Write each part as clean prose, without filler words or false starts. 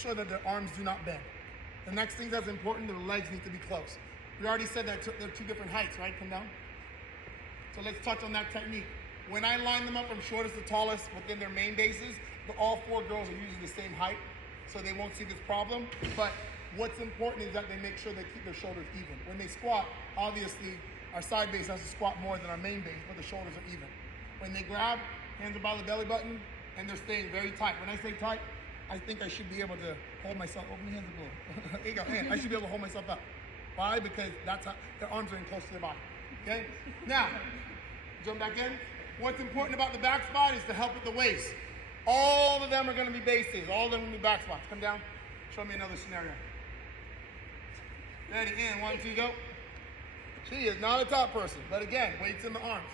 sure that their arms do not bend. The next thing that's important, their legs need to be close. We already said that they're two different heights, right? Come down. So let's touch on that technique. When I line them up from shortest to tallest within their main bases, all 4 girls are usually the same height, so they won't see this problem. But what's important is that they make sure they keep their shoulders even. When they squat, obviously, our side base has to squat more than our main base, but the shoulders are even. When they grab, hands are by the belly button, and they're staying very tight. When I say tight, I think I should be able to hold myself. Open your hands a little. There you go. I should be able to hold myself up. Why? Because that's how their arms are in close to their body. Okay? Now, jump back in. What's important about the back spot is to help with the waist. All of them are going to be bases. All of them will be back spots. Come down. Show me another scenario. Ready? In. 1, 2, go. She is not a top person, but again, weights in the arms.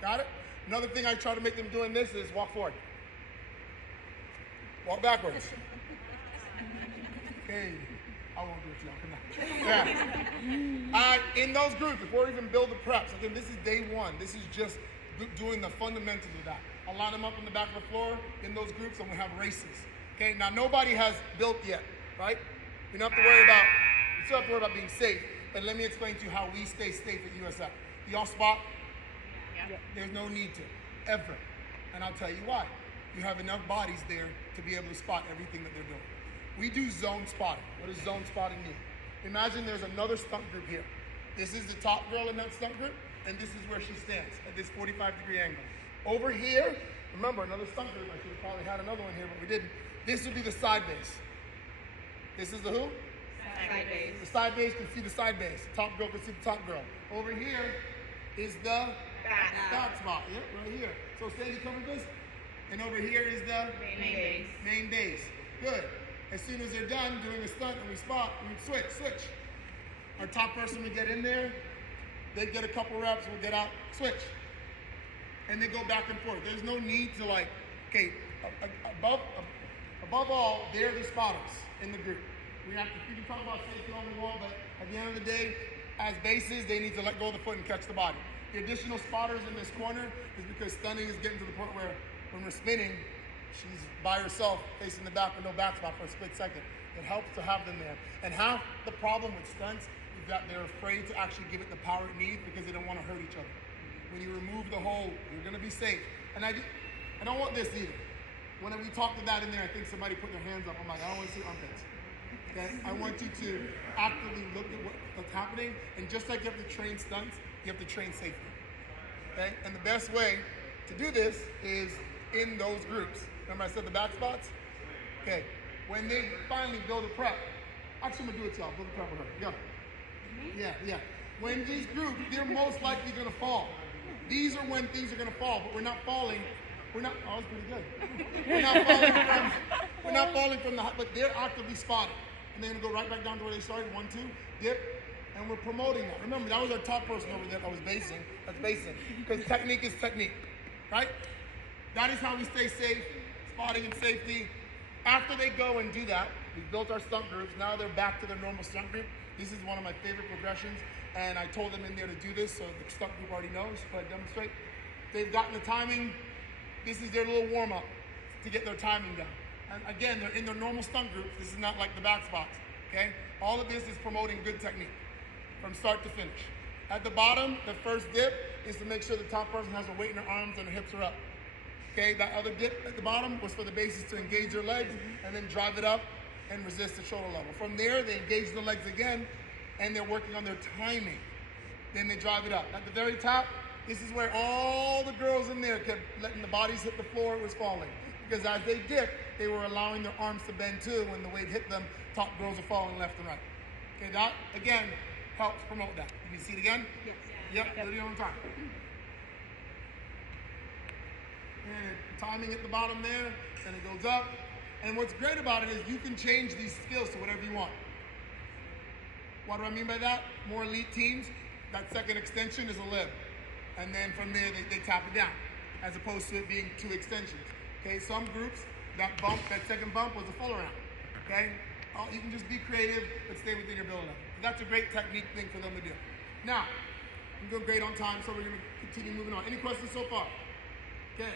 Got it? Another thing I try to make them doing this is walk forward. Walk backwards. Okay. I won't do it to y'all. Come on. Yeah. In those groups, before we even build the preps, again, this is day 1. This is just doing the fundamentals of that. I'll line them up on the back of the floor in those groups, and we'll have races. Okay. Now nobody has built yet, right? You don't have to worry about. You still have to worry about being safe. But let me explain to you how we stay safe at USF. Y'all spot? Yeah. There's no need to, ever. And I'll tell you why. You have enough bodies there to be able to spot everything that they're doing. We do zone spotting. What does zone spotting mean? Imagine there's another stunt group here. This is the top girl in that stunt group, and this is where she stands at this 45-degree angle. Over here, remember another stunt group. I should have probably had another one here, but we didn't. This would be the side base. This is the who? Side base. The side base can see the side base. The top girl can see the top girl. Over here is the back spot. Yep, right here. So Sandy, cover this. And over here is the main base. Good. As soon as they're done doing a stunt and we spot, we switch. Our top person would get in there. They get a couple reps. We'll get out. Switch. And they go back and forth. There's no need to okay, above all, they're the spotters in the group. We can talk about safety all we want, but at the end of the day, as bases, they need to let go of the foot and catch the body. The additional spotters in this corner is because stunning is getting to the point where when we're spinning, she's by herself facing the back with no back spot for a split second. It helps to have them there. And half the problem with stunts is that they're afraid to actually give it the power it needs because they don't want to hurt each other. When you remove the hold, you're going to be safe. And I don't want this either. When we talked to that in there, I think somebody put their hands up. I'm like, I don't want to see armpits. Okay? I want you to actively look at what's happening. And just like you have to train stunts, you have to train safety. Okay? And the best way to do this is in those groups. Remember I said the back spots? Okay. When they finally build a prep, actually I'm going to do it to y'all. Build a prep with her. Go. Yeah. When these groups, they're most likely going to fall. These are when things are going to fall, but we're not falling. Oh, that's pretty good. We're not falling from the, but they're actively spotting. And they're going to go right back down to where they started. 1, 2, dip. And we're promoting that. Remember, that was our top person over there that was basing. That's basing. Because technique is technique. Right? That is how we stay safe, spotting and safety. After they go and do that, we built our stunt groups. Now they're back to their normal stunt group. This is one of my favorite progressions. And I told them in there to do this, so the stunt group already knows, but I demonstrate. They've gotten the timing. This is their little warm-up to get their timing down. And again, they're in their normal stunt groups. This is not like the back spots, okay? All of this is promoting good technique from start to finish. At the bottom, the first dip is to make sure the top person has a weight in their arms and their hips are up. Okay, that other dip at the bottom was for the bases to engage their legs and then drive it up and resist the shoulder level. From there, they engage the legs again and they're working on their timing. Then they drive it up. At the very top, this is where all the girls in there kept letting the bodies hit the floor, it was falling. Because as they dipped, they were allowing their arms to bend too. When the weight hit them, top girls are falling left and right. Okay, that, again, helps promote that. You can see it again? Yes. Yep, do it one time. And timing at the bottom there, and it goes up. And what's great about it is you can change these skills to whatever you want. What do I mean by that? More elite teams, that second extension is a lib. And then from there, they tap it down, as opposed to it being 2 extensions. Okay, some groups, that second bump was a full around. Okay, you can just be creative, but stay within your build-up. That's a great technique thing for them to do. Now, I'm doing great on time, so we're going to continue moving on. Any questions so far? Okay.